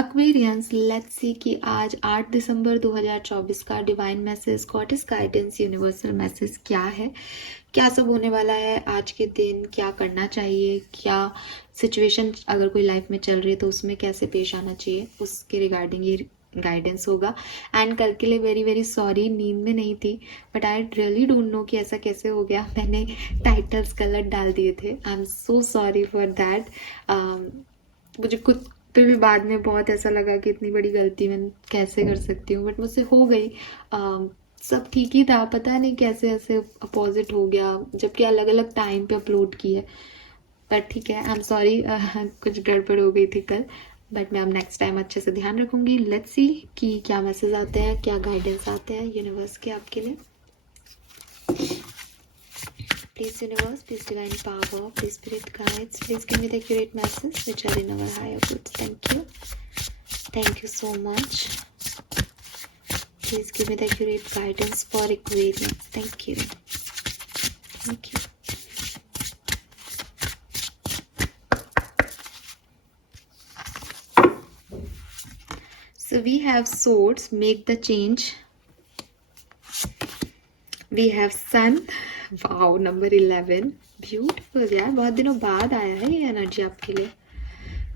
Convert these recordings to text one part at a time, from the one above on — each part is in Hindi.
Aquarians, let's see कि आज 8 दिसंबर 2024 का divine message, goddess guidance, universal message क्या है, क्या सब होने वाला है आज के दिन, क्या करना चाहिए, क्या सिचुएशन अगर कोई लाइफ में चल रही है तो उसमें कैसे पेश आना चाहिए, उसके रिगार्डिंग ये गाइडेंस होगा। एंड कल के लिए वेरी वेरी सॉरी, नींद में नहीं थी, but I really don't know कि ऐसा कैसे हो गया। मैंने टाइटल्स गलत डाल दिए थे, I am so sorry for that. मुझे खुद पे भी बाद में बहुत ऐसा लगा कि इतनी बड़ी गलती मैं कैसे कर सकती हूँ, बट मुझसे हो गई। सब ठीक ही था, पता नहीं कैसे ऐसे अपोजिट हो गया, जबकि अलग अलग टाइम पे अपलोड किए। पर ठीक है, आई एम सॉरी, कुछ गड़बड़ हो गई थी कल, बट मैं अब नेक्स्ट टाइम अच्छे से ध्यान रखूंगी। लेट्स सी कि क्या मैसेज आते हैं, क्या गाइडेंस आते हैं यूनिवर्स के आपके लिए। Please universe, please divine power, please spirit guides, please give me the accurate message which are in our higher goods. Thank you. Thank you so much. Please give me the accurate guidance for Aquarius. Thank you. Thank you. So we have swords, make the change. We have sun. Wow, number 11. Beautiful यार, बहुत दिनों बाद आया है ये एनर्जी आपके लिए।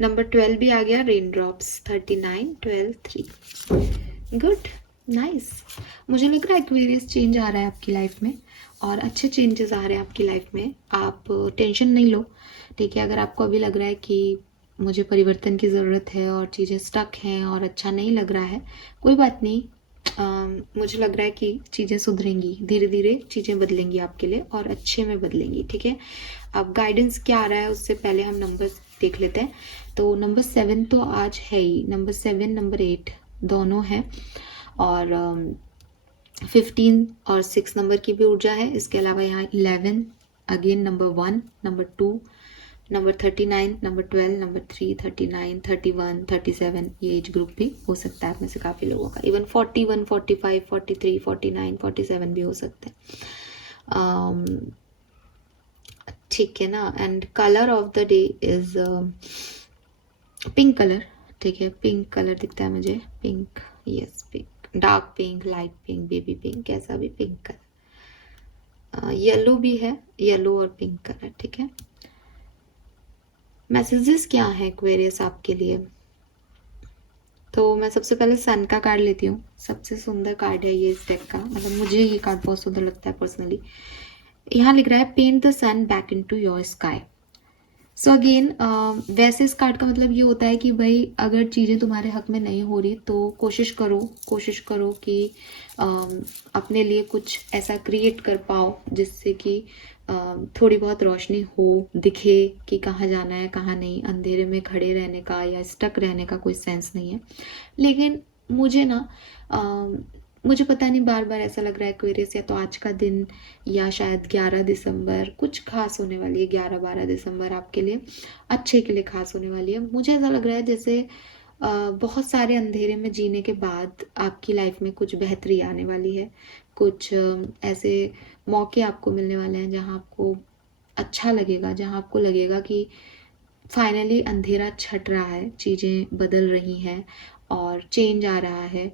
नंबर 12 भी आ गया, रेन ड्रॉप्स। 39, 12, 3। Good, nice. मुझे लग रहा है एक्वेरियस चेंज आ रहा है आपकी लाइफ में, और अच्छे चेंजेस आ रहे हैं आपकी लाइफ में। आप टेंशन नहीं लो, ठीक है। अगर आपको अभी लग रहा है कि मुझे परिवर्तन की ज़रूरत है और चीज़ें स्टक हैं और अच्छा नहीं लग रहा है, कोई बात नहीं। मुझे लग रहा है कि चीज़ें सुधरेंगी, धीरे धीरे चीज़ें बदलेंगी आपके लिए और अच्छे में बदलेंगी, ठीक है। अब गाइडेंस क्या आ रहा है उससे पहले हम नंबर्स देख लेते हैं। तो नंबर 7 तो आज है ही, नंबर 7 नंबर 8 दोनों है, और 15 और 6 नंबर की भी ऊर्जा है। इसके अलावा यहाँ 11, again number 1, number 2, number 39, number 12, number 3, 39, 31, 37, ये एज ग्रुप भी हो सकता है आप में से काफ़ी लोगों का। इवन 41, 45, 43, 49, 47 भी हो सकते हैं, ठीक है ना। And colour of the day is pink colour, ठीक है। पिंक कलर दिखता है मुझे, pink, yes pink, dark pink, light pink, baby pink, कैसा भी पिंक कलर। येलो भी है, येलो और पिंक कलर, ठीक है। मैसेजेस क्या है एक्वेरियस आपके लिए? तो मैं सबसे पहले सन का कार्ड लेती हूँ। सबसे सुंदर कार्ड है ये इस डेक का, मतलब मुझे ये कार्ड बहुत सुंदर लगता है पर्सनली। यहाँ लिख रहा है paint the sun back into your sky. So again वैसे इस कार्ड का मतलब ये होता है कि भाई अगर चीज़ें तुम्हारे हक में नहीं हो रही तो कोशिश करो कि अपने लिए कुछ ऐसा क्रिएट कर पाओ जिससे कि थोड़ी बहुत रोशनी हो, दिखे कि कहाँ जाना है कहाँ नहीं। अंधेरे में खड़े रहने का या स्टक रहने का कोई सेंस नहीं है। लेकिन मुझे ना मुझे पता नहीं, बार बार ऐसा लग रहा है एक्वेरियस या तो आज का दिन या शायद 11 दिसंबर कुछ खास होने वाली है। 11-12 दिसंबर आपके लिए अच्छे के लिए खास होने वाली है। मुझे ऐसा लग रहा है जैसे बहुत सारे अंधेरे में जीने के बाद आपकी लाइफ में कुछ बेहतरी आने वाली है। कुछ ऐसे मौके आपको मिलने वाले हैं जहाँ आपको अच्छा लगेगा, जहाँ आपको लगेगा कि फाइनली अंधेरा छट रहा है, चीज़ें बदल रही हैं और चेंज आ रहा है।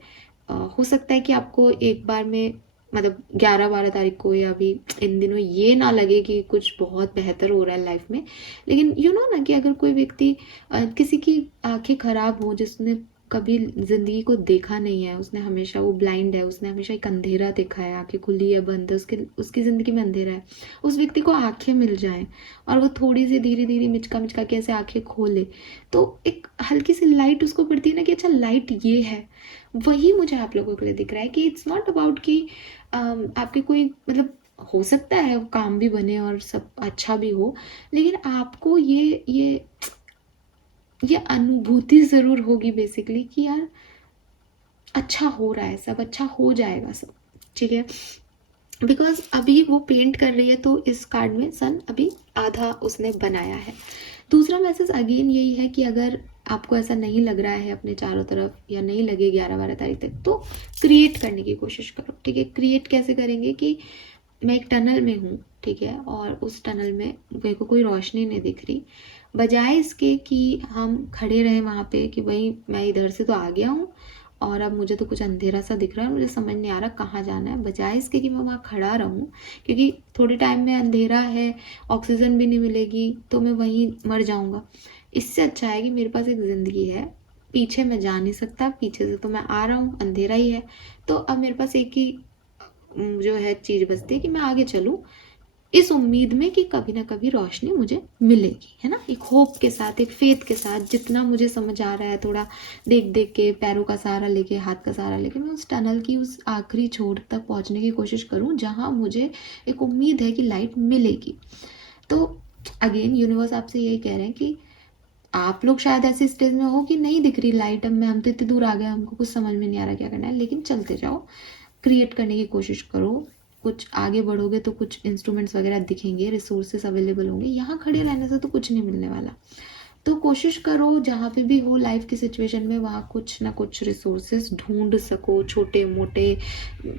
हो सकता है कि आपको एक बार में, मतलब 11-12 तारीख को या अभी इन दिनों ये ना लगे कि कुछ बहुत बेहतर हो रहा है लाइफ में। लेकिन यू नो ना कि अगर कोई व्यक्ति किसी की आंखें खराब हो, जिसने कभी जिंदगी को देखा नहीं है, उसने हमेशा, वो ब्लाइंड है, उसने हमेशा एक अंधेरा देखा है, आंखें खुली है बंद है, उसकी जिंदगी में अंधेरा है, उस व्यक्ति को आंखें मिल जाएं और वो थोड़ी सी धीरे धीरे मिचका मिचका के ऐसे आंखें खोले तो एक हल्की सी लाइट उसको पड़ती है ना कि अच्छा लाइट ये है। वही मुझे आप लोगों के लिए दिख रहा है कि इट्स नॉट अबाउट कि आपके कोई, मतलब हो सकता है काम भी बने और सब अच्छा भी हो, लेकिन आपको ये अनुभूति ज़रूर होगी बेसिकली कि यार अच्छा हो रहा है, सब अच्छा हो जाएगा सब, ठीक है। बिकॉज अभी वो पेंट कर रही है तो इस कार्ड में सन अभी आधा उसने बनाया है। दूसरा मैसेज अगेन यही है कि अगर आपको ऐसा नहीं लग रहा है अपने चारों तरफ, या नहीं लगे 11-12 तारीख तक, तो क्रिएट करने की कोशिश करो, ठीक है। क्रिएट कैसे करेंगे कि मैं एक टनल में हूँ, ठीक है, और उस टनल में मेरे को कोई रोशनी नहीं दिख रही, बजाय इसके कि हम खड़े रहें वहाँ पे कि भाई मैं इधर से तो आ गया हूँ और अब मुझे तो कुछ अंधेरा सा दिख रहा है, मुझे समझ नहीं आ रहा कहाँ जाना है, बजाय इसके कि मैं वहाँ खड़ा रहूँ, क्योंकि थोड़े टाइम में अंधेरा है, ऑक्सीजन भी नहीं मिलेगी, तो मैं वहीं मर जाऊँगा। इससे अच्छा है कि मेरे पास एक ज़िंदगी है, पीछे मैं जा नहीं सकता, पीछे से तो मैं आ रहा हूँ, अंधेरा ही है, तो अब मेरे पास एक ही जो है चीज़ बचती है कि मैं आगे चलूँ, इस उम्मीद में कि कभी ना कभी रोशनी मुझे मिलेगी, है ना, एक होप के साथ, एक फेथ के साथ, जितना मुझे समझ आ रहा है, थोड़ा देख देख के, पैरों का सहारा लेके, हाथ का सहारा लेके, मैं उस टनल की उस आखिरी छोर तक पहुंचने की कोशिश करूं जहां मुझे एक उम्मीद है कि लाइट मिलेगी। तो अगेन यूनिवर्स आपसे यही कह रहे हैं कि आप लोग शायद ऐसे स्टेज में हो कि नहीं दिख रही लाइट, अब मैं हम तो इतनी दूर आ गए, हमको कुछ समझ में नहीं आ रहा क्या करना है, लेकिन चलते जाओ, क्रिएट करने की कोशिश करो, कुछ आगे बढ़ोगे तो कुछ इंस्ट्रूमेंट्स वगैरह दिखेंगे, रिसोर्सेस अवेलेबल होंगे, यहाँ खड़े रहने से तो कुछ नहीं मिलने वाला। तो कोशिश करो जहाँ पे भी हो लाइफ की सिचुएशन में, वहाँ कुछ ना कुछ रिसोर्सेज ढूंढ सको, छोटे मोटे,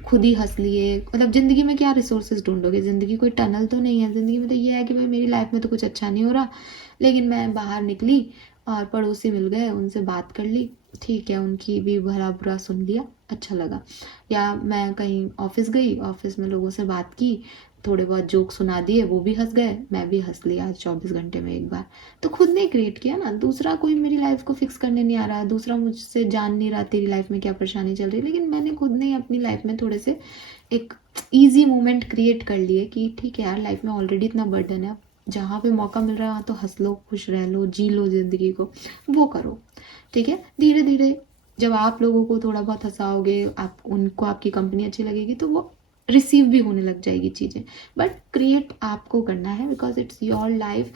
खुद ही हंस लिए, मतलब ज़िंदगी में क्या रिसोर्सेज ढूंढोगे, ज़िंदगी कोई टनल तो नहीं है, ज़िंदगी में तो ये है कि भाई मेरी लाइफ में तो कुछ अच्छा नहीं हो रहा, लेकिन मैं बाहर निकली और पड़ोसी मिल गए, उनसे बात कर ली, ठीक है, उनकी भी भला बुरा सुन लिया, अच्छा लगा, या मैं कहीं ऑफिस गई, ऑफिस में लोगों से बात की, थोड़े बहुत जोक सुना दिए, वो भी हंस गए, मैं भी हंस लिया आज 24 घंटे में एक बार। तो खुद ने क्रिएट किया ना, दूसरा कोई मेरी लाइफ को फिक्स करने नहीं आ रहा, दूसरा मुझसे जान नहीं रहा तेरी लाइफ में क्या परेशानी चल रही है, लेकिन मैंने खुद ने अपनी लाइफ में थोड़े से एक ईजी मोमेंट क्रिएट कर लिए कि ठीक है यार, लाइफ में ऑलरेडी इतना बर्डन है, जहाँ पे मौका मिल रहा है वहाँ तो हंस लो, खुश रह लो, जी लो जिंदगी को, वो करो, ठीक है। धीरे धीरे जब आप लोगों को थोड़ा बहुत हंसाओगे, आप उनको आपकी कंपनी अच्छी लगेगी, तो वो रिसीव भी होने लग जाएगी चीज़ें, बट क्रिएट आपको करना है, बिकॉज इट्स योर लाइफ।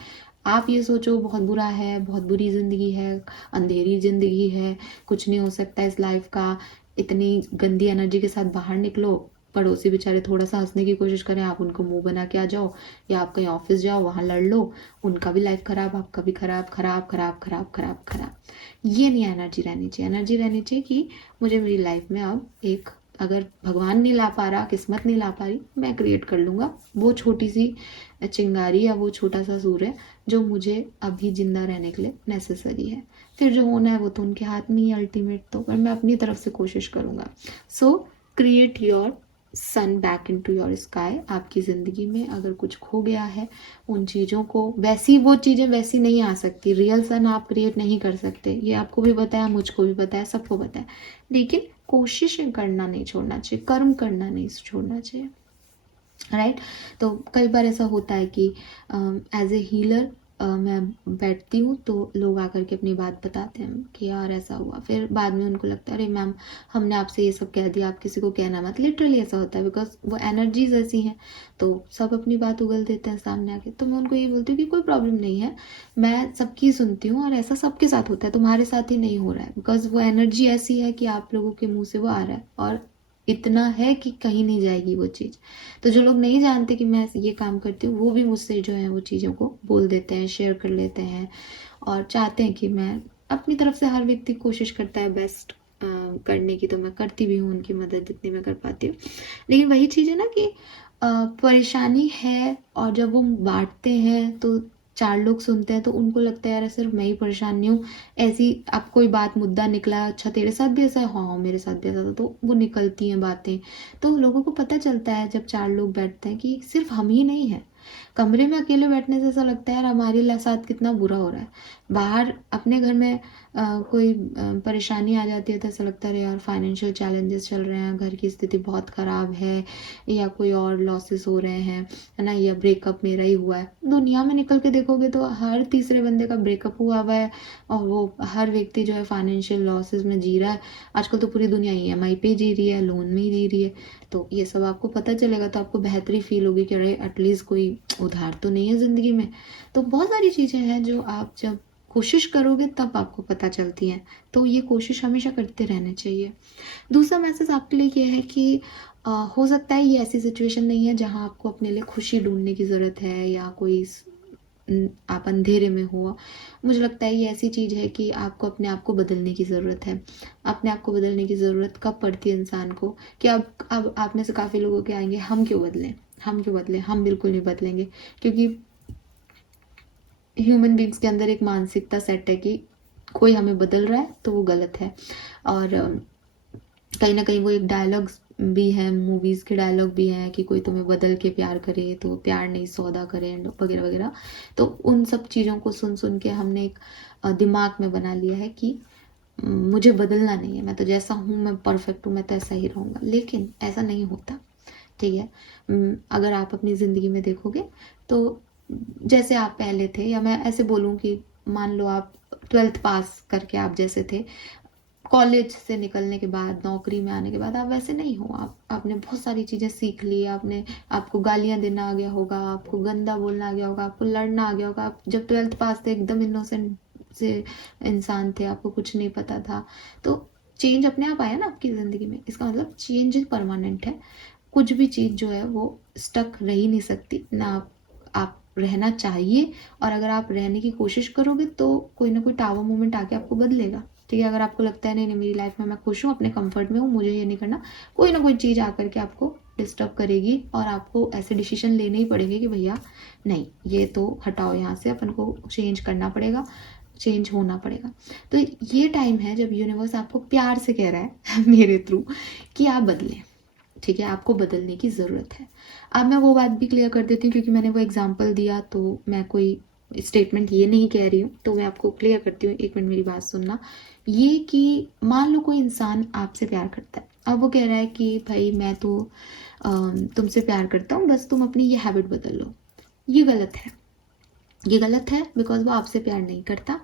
आप ये सोचो बहुत बुरा है, बहुत बुरी ज़िंदगी है, अंधेरी ज़िंदगी है, कुछ नहीं हो सकता इस लाइफ का, इतनी गंदी एनर्जी के साथ बाहर निकलो, पड़ोसी बेचारे थोड़ा सा हंसने की कोशिश करें, आप उनको मुंह बना के आ जाओ, या आप कहीं ऑफिस जाओ वहाँ लड़ लो, उनका भी लाइफ खराब, आपका भी खराब, खराब खराब खराब खराब खराब, ये नहीं एनर्जी रहनी चाहिए। एनर्जी रहनी चाहिए कि मुझे मेरी लाइफ में अब एक, अगर भगवान नहीं ला पा रहा, किस्मत नहीं ला पा रही, मैं क्रिएट कर लूँगा वो छोटी सी चिंगारी या वो छोटा सा सूर्य जो मुझे अभी जिंदा रहने के लिए नेसेसरी है। फिर जो होना है वो तो उनके हाथ में ही अल्टीमेट, तो पर मैं अपनी तरफ से कोशिश करूँगा। So create your sun back in to your sky. आपकी ज़िंदगी में अगर कुछ खो गया है, उन चीज़ों को, वैसी वो चीज़ें वैसी नहीं आ सकती, रियल सन आप क्रिएट नहीं कर सकते, ये आपको भी पता है, मुझको भी पता है, सबको पता है, लेकिन कोशिश करना नहीं छोड़ना चाहिए, कर्म करना नहीं छोड़ना चाहिए, राइट। तो कई बार ऐसा होता है कि एज ए हीलर मैं बैठती हूँ तो लोग आकर के अपनी बात बताते हैं कि यार ऐसा हुआ, फिर बाद में उनको लगता है अरे मैम हमने आपसे ये सब कह दिया, आप किसी को कहना मत, लिटरली ऐसा होता है, बिकॉज वो एनर्जीज ऐसी हैं, तो सब अपनी बात उगल देते हैं सामने आके। तो मैं उनको ये बोलती हूँ कि कोई प्रॉब्लम नहीं है, मैं सबकी सुनती हूँ, और ऐसा सबके साथ होता है, तुम्हारे साथ ही नहीं हो रहा है, बिकॉज वो एनर्जी ऐसी है कि आप लोगों के मुंह से वो आ रहा है, और इतना है कि कहीं नहीं जाएगी वो चीज़। तो जो लोग नहीं जानते कि मैं ये काम करती हूँ, वो भी मुझसे जो है वो चीज़ों को बोल देते हैं, शेयर कर लेते हैं, और चाहते हैं कि मैं, अपनी तरफ से हर व्यक्ति कोशिश करता है बेस्ट करने की, तो मैं करती भी हूँ उनकी मदद जितनी मैं कर पाती हूँ। लेकिन वही चीज़ है ना कि परेशानी है, और जब वो बांटते हैं तो 4 लोग सुनते हैं, तो उनको लगता है यार सिर्फ मैं ही परेशान नहीं हूँ, ऐसी अब कोई बात मुद्दा निकला, अच्छा तेरे साथ भी ऐसा है, हाँ मेरे साथ भी ऐसा था, तो वो निकलती हैं बातें। तो लोगों को पता चलता है जब 4 लोग बैठते हैं कि सिर्फ हम ही नहीं है। कमरे में अकेले बैठने से ऐसा लगता है यार हमारे साथ कितना बुरा हो रहा है, बाहर अपने घर में कोई परेशानी आ जाती है तो ऐसा लगता है यार फाइनेंशियल चैलेंजेस चल रहे हैं, घर की स्थिति बहुत ख़राब है, या कोई और लॉसेस हो रहे हैं, है ना, या ब्रेकअप मेरा ही हुआ है। दुनिया में निकल के देखोगे तो हर तीसरे बंदे का ब्रेकअप हुआ है, और वो हर व्यक्ति जो है फाइनेंशियल लॉसेस में जी रहा है। आजकल तो पूरी दुनिया EMI पे जी रही है, लोन में ही जी रही है। तो ये सब आपको पता चलेगा तो आपको बेहतरी फील होगी कि अरे एटलीस्ट कोई उधार तो नहीं है ज़िंदगी में। तो बहुत सारी चीज़ें हैं जो आप जब कोशिश करोगे तब आपको पता चलती हैं, तो ये कोशिश हमेशा करते रहना चाहिए। दूसरा मैसेज आपके लिए ये है कि हो सकता है ये ऐसी सिचुएशन नहीं है जहाँ आपको अपने लिए खुशी ढूंढने की ज़रूरत है, या कोई आप अंधेरे में हो। मुझे लगता है ये ऐसी चीज़ है कि आपको अपने आप को बदलने की ज़रूरत है। अपने आप को बदलने की ज़रूरत कब पड़ती है इंसान को कि अब आप में से काफ़ी लोगों के आएंगे हम क्यों बदलें, हम क्यों बदलें, हम बिल्कुल नहीं बदलेंगे, क्योंकि ह्यूमन बींग्स के अंदर एक मानसिकता सेट है कि कोई हमें बदल रहा है तो वो गलत है। और कहीं ना कहीं वो एक डायलॉग भी है, मूवीज के डायलॉग भी हैं कि कोई तुम्हें बदल के प्यार करे तो प्यार नहीं सौदा करे, वगैरह वगैरह। तो उन सब चीज़ों को सुन सुन के हमने एक दिमाग में बना लिया है कि मुझे बदलना नहीं है, मैं तो जैसा हूँ, मैं परफेक्ट हूँ, मैं तो ऐसा ही रहूँगा। लेकिन ऐसा नहीं होता, ठीक है। अगर आप अपनी ज़िंदगी में देखोगे तो जैसे आप पहले थे, या मैं ऐसे बोलूँ कि मान लो आप 12th पास करके आप जैसे थे, कॉलेज से निकलने के बाद, नौकरी में आने के बाद आप वैसे नहीं हो। आपने बहुत सारी चीज़ें सीख ली, आपको गालियाँ देना आ गया होगा, आपको गंदा बोलना आ गया होगा, आपको लड़ना आ गया होगा। आप जब 12th पास थे एकदम इनोसेंट से इंसान थे, आपको कुछ नहीं पता था। तो चेंज अपने आप आया ना आपकी ज़िंदगी में, इसका मतलब चेंज परमानेंट है। कुछ भी चीज़ जो है वो स्टक रह ही नहीं सकती ना। आप रहना चाहिए, और अगर आप रहने की कोशिश करोगे तो कोई ना कोई टावर मोमेंट आके आपको बदलेगा, ठीक है। अगर आपको लगता है नहीं नहीं मेरी लाइफ में मैं खुश हूँ, अपने कंफर्ट में हूँ, मुझे ये नहीं करना, कोई ना कोई चीज़ आकर के आपको डिस्टर्ब करेगी और आपको ऐसे डिसीजन लेने ही पड़ेंगे कि भैया नहीं, ये तो हटाओ यहाँ से, अपन को चेंज करना पड़ेगा, चेंज होना पड़ेगा। तो ये टाइम है जब यूनिवर्स आपको प्यार से कह रहा है मेरे थ्रू कि आप बदलें, ठीक है। आपको बदलने की ज़रूरत है। अब मैं वो बात भी क्लियर कर देती हूँ, क्योंकि मैंने वो एग्जांपल दिया तो मैं कोई स्टेटमेंट ये नहीं कह रही हूँ, तो मैं आपको क्लियर करती हूँ। एक मिनट मेरी बात सुनना। ये कि मान लो कोई इंसान आपसे प्यार करता है, अब वो कह रहा है कि भाई मैं तो तुमसे प्यार करता हूँ, बस तुम अपनी ये हैबिट बदल लो। ये गलत है, ये गलत है, बिकॉज वो आपसे प्यार नहीं करता,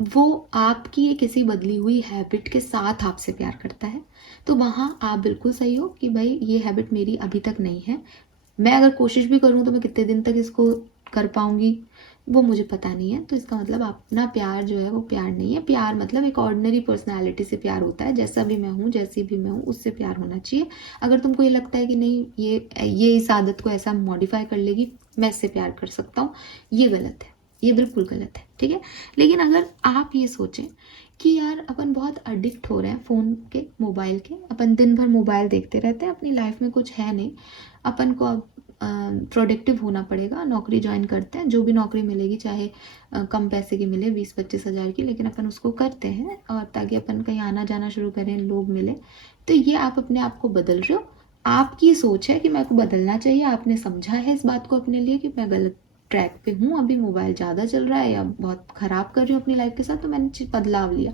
वो आपकी एक किसी बदली हुई हैबिट के साथ आपसे प्यार करता है। तो वहाँ आप बिल्कुल सही हो कि भाई ये हैबिट मेरी अभी तक नहीं है, मैं अगर कोशिश भी करूँ तो मैं कितने दिन तक इसको कर पाऊंगी वो मुझे पता नहीं है। तो इसका मतलब अपना प्यार जो है वो प्यार नहीं है। प्यार मतलब एक ऑर्डिनरी पर्सनालिटी से प्यार होता है, जैसा भी मैं हूँ, जैसी भी मैं हूँ, उससे प्यार होना चाहिए। अगर तुमको ये लगता है कि नहीं ये इस आदत को ऐसा मॉडिफाई कर लेगी, मैं इससे प्यार कर सकता हूँ, ये गलत है, ये बिल्कुल गलत है, ठीक है। लेकिन अगर आप ये सोचें कि यार अपन बहुत अडिक्ट हो रहे हैं फ़ोन के, मोबाइल के, अपन दिन भर मोबाइल देखते रहते हैं, अपनी लाइफ में कुछ है नहीं, अपन को अब प्रोडक्टिव होना पड़ेगा, नौकरी ज्वाइन करते हैं, जो भी नौकरी मिलेगी चाहे कम पैसे की मिले, 20-25 हज़ार की, लेकिन अपन उसको करते हैं और ताकि अपन कहीं आना जाना शुरू करें, लोग मिले। तो ये आप अपने आप को बदल रहे हो, आपकी सोच है कि मेरे को बदलना चाहिए, आपने समझा है इस बात को अपने लिए कि मैं गलत ट्रैक पे हूँ, अभी मोबाइल ज़्यादा चल रहा है या बहुत ख़राब कर रही हूँ अपनी लाइफ के साथ, तो मैंने बदलाव लिया।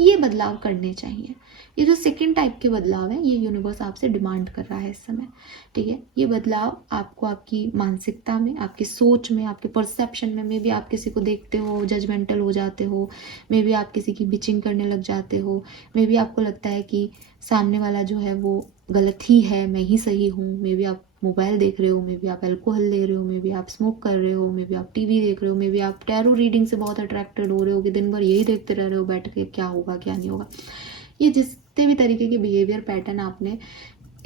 ये बदलाव करने चाहिए। ये जो सेकंड टाइप के बदलाव हैं, ये यूनिवर्स आपसे डिमांड कर रहा है इस समय, ठीक है। ये बदलाव आपको आपकी मानसिकता में, आपकी सोच में, आपके परसेप्शन में, मे बी आप किसी को देखते हो जजमेंटल हो जाते हो, मे बी आप किसी की बिचिंग करने लग जाते हो, मे बी आपको लगता है कि सामने वाला जो है वो गलत ही है, मैं ही सही हूँ, मे बी आप मोबाइल देख रहे हो, मे बी आप अल्कोहल ले रहे हो, मे बी आप स्मोक कर रहे हो, मे बी आप टीवी देख रहे हो, मे बी आप टैरो रीडिंग से बहुत अट्रैक्टेड हो रहे हो कि दिन भर यही देखते रह रहे हो बैठ के, क्या होगा क्या नहीं होगा। ये जितने भी तरीके के बिहेवियर पैटर्न आपने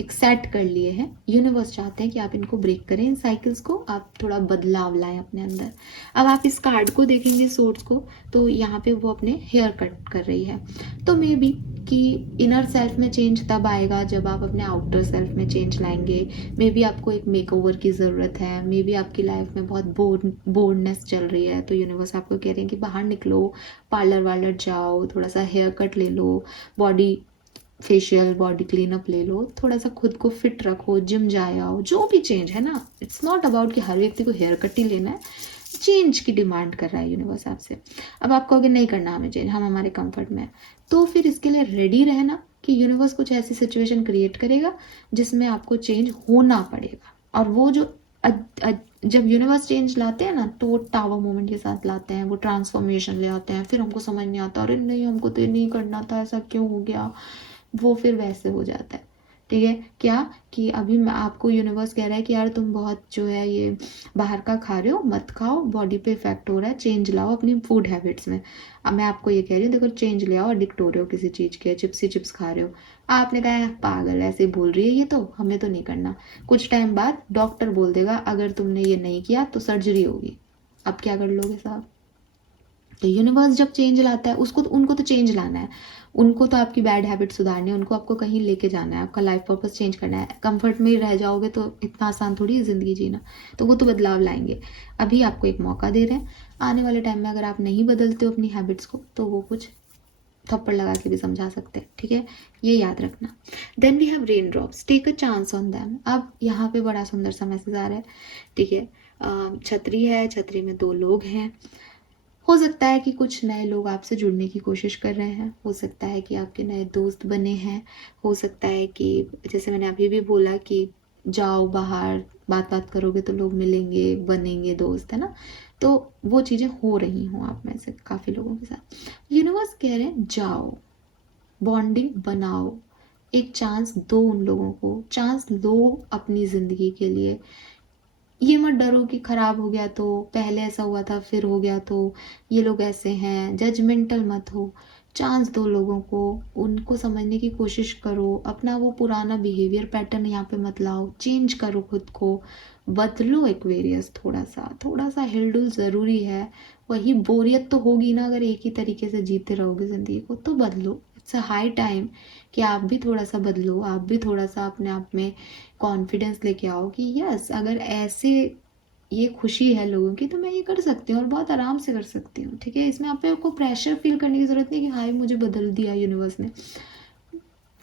एक सेट कर लिए हैं, यूनिवर्स चाहते हैं कि आप इनको ब्रेक करें, इन साइकिल्स को आप थोड़ा बदलाव लाएं अपने अंदर। अब आप इस कार्ड को देखेंगे, सोर्स को, तो यहाँ पे वो अपने हेयर कट कर रही है। तो मे बी कि इनर सेल्फ में चेंज तब आएगा जब आप अपने आउटर सेल्फ में चेंज लाएंगे। मे बी आपको एक मेकओवर की ज़रूरत है, मे बी आपकी लाइफ में बहुत बोर्डनेस चल रही है, तो यूनिवर्स आपको कह रहे हैं कि बाहर निकलो, पार्लर वार्लर जाओ, थोड़ा सा हेयर कट ले लो, body facial, body clean up ले लो, थोड़ा सा खुद को फिट रखो, जिम जाए आओ, जो भी चेंज है ना, इट्स नॉट अबाउट कि हर व्यक्ति को हेयर कट ही लेना है, चेंज की डिमांड कर रहा है यूनिवर्स आपसे। अब आप कहोगे नहीं करना हमें चेंज, हम हमारे कंफर्ट में है, तो फिर इसके लिए रेडी रहना कि यूनिवर्स कुछ ऐसी सिचुएशन क्रिएट करेगा जिसमें आपको चेंज होना पड़ेगा। और वो जो जब यूनिवर्स चेंज लाते हैं ना, तो वो टावर मोमेंट के साथ लाते हैं, वो ट्रांसफॉर्मेशन ले आते हैं, फिर हमको समझ नहीं आता, अरे नहीं हमको तो ये नहीं करना था, ऐसा क्यों हो गया, वो फिर वैसे हो जाता है, ठीक है। क्या कि अभी मैं आपको यूनिवर्स कह रहा है कि यार तुम बहुत जो है ये बाहर का खा रहे हो, मत खाओ, बॉडी पे इफेक्ट हो रहा है, चेंज लाओ अपनी फूड हैबिट्स में। अब मैं आपको ये कह रही हूँ देखो, चेंज ले आओ, एडिक्ट हो रहे हो किसी चीज़ के, चिप्स खा रहे हो, आपने कहा है पागल ऐसे बोल रही है ये, तो हमें तो नहीं करना। कुछ टाइम बाद डॉक्टर बोल देगा अगर तुमने ये नहीं किया तो सर्जरी होगी, अब क्या कर लोगे साहब, तो यूनिवर्स जब चेंज लाता है उसको उनको तो चेंज लाना है, उनको तो आपकी बैड हैबिट सुधारनी है, उनको आपको कहीं लेके जाना है, आपका लाइफ पर्पस चेंज करना है। कंफर्ट में रह जाओगे तो इतना आसान थोड़ी है ज़िंदगी जीना, तो वो तो बदलाव लाएंगे। अभी आपको एक मौका दे रहे हैं, आने वाले टाइम में अगर आप नहीं बदलते हो अपनी हैबिट्स को तो वो कुछ थप्पड़ लगा के भी समझा सकते हैं, ठीक है, ये याद रखना। Then we have rain drops, take a chance on them. अब यहाँ पे बड़ा सुंदर सा मैसेज आ रहा है, ठीक है। छतरी है, छतरी में 2 लोग हैं। हो सकता है कि कुछ नए लोग आपसे जुड़ने की कोशिश कर रहे हैं, हो सकता है कि आपके नए दोस्त बने हैं, हो सकता है कि जैसे मैंने अभी भी बोला कि जाओ बाहर, बात बात करोगे तो लोग मिलेंगे, बनेंगे दोस्त, है ना। तो वो चीज़ें हो रही हों आप में से काफ़ी लोगों के साथ। यूनिवर्स कह रहे हैं जाओ, बॉन्डिंग बनाओ, एक चांस दो उन लोगों को, चांस लो अपनी ज़िंदगी के लिए। ये मत डरो कि खराब हो गया तो, पहले ऐसा हुआ था फिर हो गया तो, ये लोग ऐसे हैं, जजमेंटल मत हो। चांस दो लोगों को, उनको समझने की कोशिश करो, अपना वो पुराना बिहेवियर पैटर्न यहाँ पे मत लाओ, चेंज करो खुद को, बदलो एक्वेरियस। थोड़ा सा हिलडुल ज़रूरी है। वही बोरियत तो होगी ना अगर एक ही तरीके से जीते रहोगे ज़िंदगी को, तो बदलो। इट्स अ हाई टाइम कि आप भी थोड़ा सा बदलो, आप भी थोड़ा सा अपने आप में कॉन्फिडेंस लेके आओ कि यस, अगर ऐसे ये खुशी है लोगों की तो मैं ये कर सकती हूँ और बहुत आराम से कर सकती हूँ, ठीक है। इसमें आपको प्रेशर फील करने की ज़रूरत नहीं कि हाय मुझे बदल दिया यूनिवर्स ने।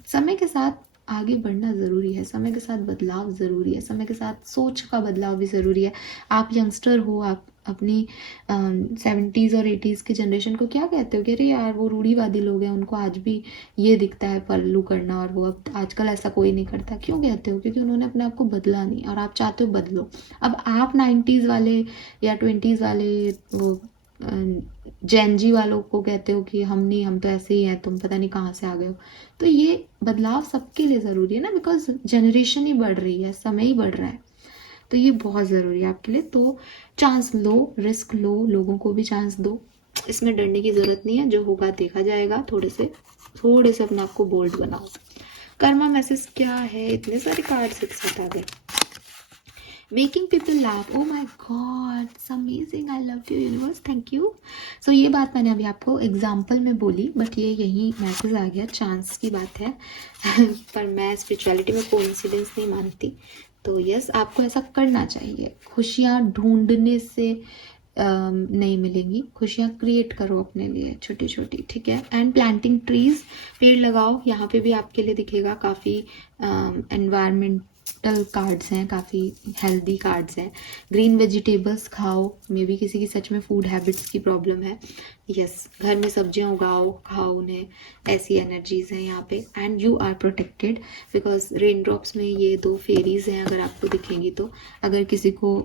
समय के साथ आगे बढ़ना ज़रूरी है, समय के साथ बदलाव ज़रूरी है, समय के साथ सोच का बदलाव भी ज़रूरी है। आप यंगस्टर हो, आप अपनी 70s और 80s की जनरेशन को क्या कहते हो कि अरे यार वो रूढ़िवादी लोग हैं, उनको आज भी ये दिखता है पल्लू करना और वो अब आजकल ऐसा कोई नहीं करता। क्यों कहते हो? क्योंकि उन्होंने अपने आप को बदला नहीं और आप चाहते हो बदलो। अब आप 90s वाले या 20s वाले वो जेनजी वालों को कहते हो कि हम नहीं, हम तो ऐसे ही हैं, तुम पता नहीं कहाँ से आ गए हो। तो ये बदलाव सबके लिए ज़रूरी है ना, बिकॉज जनरेशन ही बढ़ रही है, समय ही बढ़ रहा है, तो ये बहुत ज़रूरी है आपके लिए। तो चांस लो, रिस्क लो, लोगों को भी चांस दो, इसमें डरने की ज़रूरत नहीं है, जो होगा देखा जाएगा। थोड़े से अपने आप को बोल्ड बनाओ। कर्मा मैसेज क्या है? इतने सारे कार्ड्स एक साथ आ गए। Making people laugh, oh my god, it's amazing, I love you universe, thank you. So ये बात मैंने अभी आपको एग्जाम्पल में बोली, बट ये यही मैसेज आ गया, चांस की बात है। पर मैं स्पिरिचुअलिटी में कोइंसिडेंस नहीं मानती, तो यस, आपको ऐसा करना चाहिए। खुशियाँ ढूंढने से नहीं मिलेंगी, खुशियाँ क्रिएट करो अपने लिए छोटी छोटी, ठीक है। एंड प्लांटिंग ट्रीज, पेड़ लगाओ। यहाँ पे भी आपके लिए दिखेगा काफ़ी एनवायरमेंटल कार्ड्स हैं, काफ़ी हेल्दी कार्ड्स हैं। ग्रीन वेजिटेबल्स खाओ, मे बी किसी की सच में फूड हैबिट्स की प्रॉब्लम है। यस, घर में सब्जियां उगाओ, खाओ उन्हें, ऐसी एनर्जीज हैं यहाँ पे। And you are protected because rain drops में ये 2 फेरीज हैं, अगर आपको दिखेंगी तो। अगर किसी को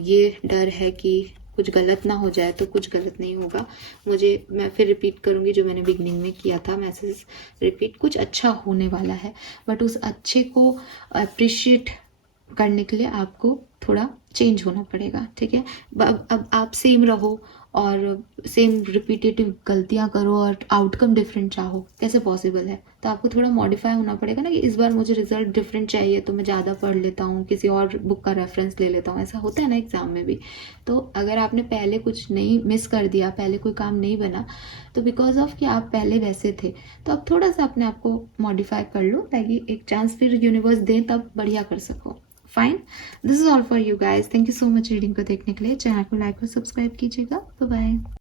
ये डर है कि कुछ गलत ना हो जाए, तो कुछ गलत नहीं होगा। मैं फिर रिपीट करूँगी जो मैंने बिगनिंग में किया था, मैसेज रिपीट, कुछ अच्छा होने वाला है, बट उस अच्छे को अप्रिशिएट करने के लिए आपको थोड़ा चेंज होना पड़ेगा, ठीक है। अब आप सेम रहो और सेम रिपीटेटिव गलतियां करो और आउटकम डिफरेंट चाहो, कैसे पॉसिबल है? तो आपको थोड़ा मॉडिफाई होना पड़ेगा ना, कि इस बार मुझे रिजल्ट डिफरेंट चाहिए तो मैं ज़्यादा पढ़ लेता हूँ, किसी और बुक का रेफरेंस ले लेता हूँ। ऐसा होता है ना एग्जाम में भी। तो अगर आपने पहले कुछ नहीं मिस कर दिया, पहले कोई काम नहीं बना, तो बिकॉज ऑफ कि आप पहले वैसे थे, तो अब थोड़ा सा अपने आप को मॉडिफाई कर लो, ताकि एक चांस फिर यूनिवर्स दें तब बढ़िया कर सको। Fine, this is all for you guys. Thank you so much reading को देखने के लिए। चैनल को लाइक और सब्सक्राइब कीजिएगा। Bye bye.